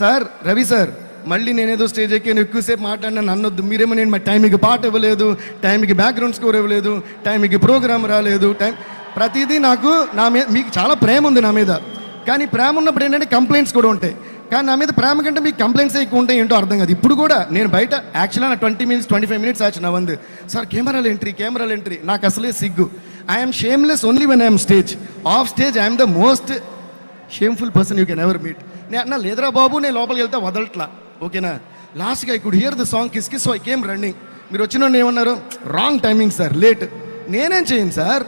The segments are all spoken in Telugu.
సార్ రవి సార్ మళ్ళీ నేనేదో స్టేజ్ ఎక్కాను ఎక్కువసేపు మాట్లాడినా నన్నొద్దు, మీరేమో నేను మా టైంకి పాట ఇవ్వలేదు, టైంకి బ్యాక్గ్రౌండ్ స్కోర్ ఇవ్వలేదు, టైంకి ప్రోగ్రామ్ రాలేదు, ప్రతిదీ నాకు నా మీద మీకు చాలా ప్రేమ ఉంది నా మీద. కానీ ప్రేమ ఉన్నప్పుడు ఏంటంటే కంప్లైంట్స్ కూడా ఉంటాయి. కానీ నా మీద ప్రేమ కంటే మీకు కంప్లైంట్స్ ఎక్కువ ఉంటాయి ఏంటో అర్థం కాదు. ఇప్పుడు కూడా నేను బయట యాక్చువల్గా నా 20 minutes 25 minutes ఆచి నా వందు సార్ కెమెరాలు ఎంట్రీ నాకు అసలే సిగ్గు. I'm shameless only when I'm stage. Of stage I'm the most shameful person you can ever meet. నేను అన్నా లేదురా బాబు, నేను లోపలికి వెళ్తే వదలట్లా, ఓకేనా. లాస్ట్గా I could hear the song kiss kiss, so I came running. మీరు వచ్చిన ఏమన్నారు, రాంగ్ టైమింగ్ సార్, లేట్. నేనేం చేయను సార్,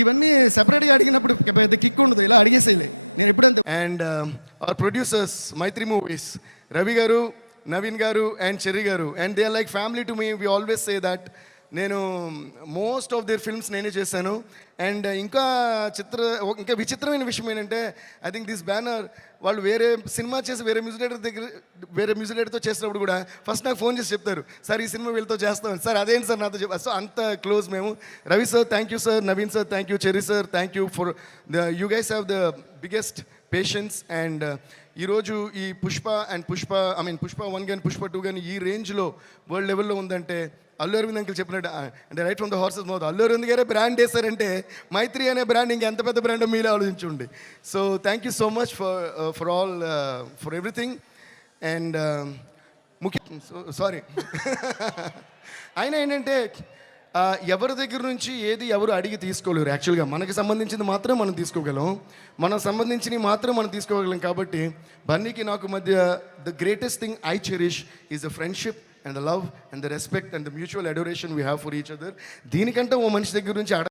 ఇవన్నీ సెపరేట్గా అడిగినప్పుడు పెద్ద కిక్ ఉండదు, ఇలా అడిగేసేయలే నేను ఎప్పుడంతే. And our producers Mythri movies, Ravi గారు, నవీన్ గారు అండ్ చెర్రీ గారు, and they are like family to me. We always say that. నేను మోస్ట్ ఆఫ్ దేర్ ఫిల్మ్స్ నేనే చేశాను. అండ్ ఇంకా విచిత్రమైన విషయం ఏంటంటే, ఐ థింక్ దిస్ బ్యానర్ వాళ్ళు వేరే సినిమా చేసి వేరే మ్యూజిక్ డైరెక్టర్తో చేసినప్పుడు కూడా ఫస్ట్ నాకు ఫోన్ చేసి చెప్తారు, సార్ ఈ సినిమా వీళ్ళతో చేస్తామని. సార్ అదేంటి సార్ నాతో చెప్పారు. సో అంత క్లోజ్ మేము. Ravi sir thank you sir, Naveen sir thank you, cherry sir thank you for you guys have the biggest patience. And ఈరోజు ఈ పుష్ప 1 కానీ పుష్ప 2 కానీ ఈ రేంజ్లో వరల్డ్ లెవెల్లో ఉందంటే అల్లు అరవింద్ అంకుల్ చెప్పినట్టు, అంటే right from the horse's mouth, Allu Aravind గారే బ్రాండ్ వేశారంటే మైత్రి అనే బ్రాండ్ ఇంకెంత పెద్ద బ్రాండ్ మీరే ఆలోచించుండి. So thank you so much for all for everything. And sorry అయినా ఏంటంటే ఎవరి దగ్గర నుంచి ఏది ఎవరు అడిగి తీసుకోలేరు. యాక్చువల్గా మనకి సంబంధించింది మాత్రం మనం తీసుకోగలం, మనకు సంబంధించినవి మాత్రం మనం తీసుకోగలం. కాబట్టి బన్నీకి నాకు మధ్య the greatest thing I cherish is the friendship and the love and the respect and the mutual adoration we have for each other. దీనికంటే ఓ మనిషి దగ్గర నుంచి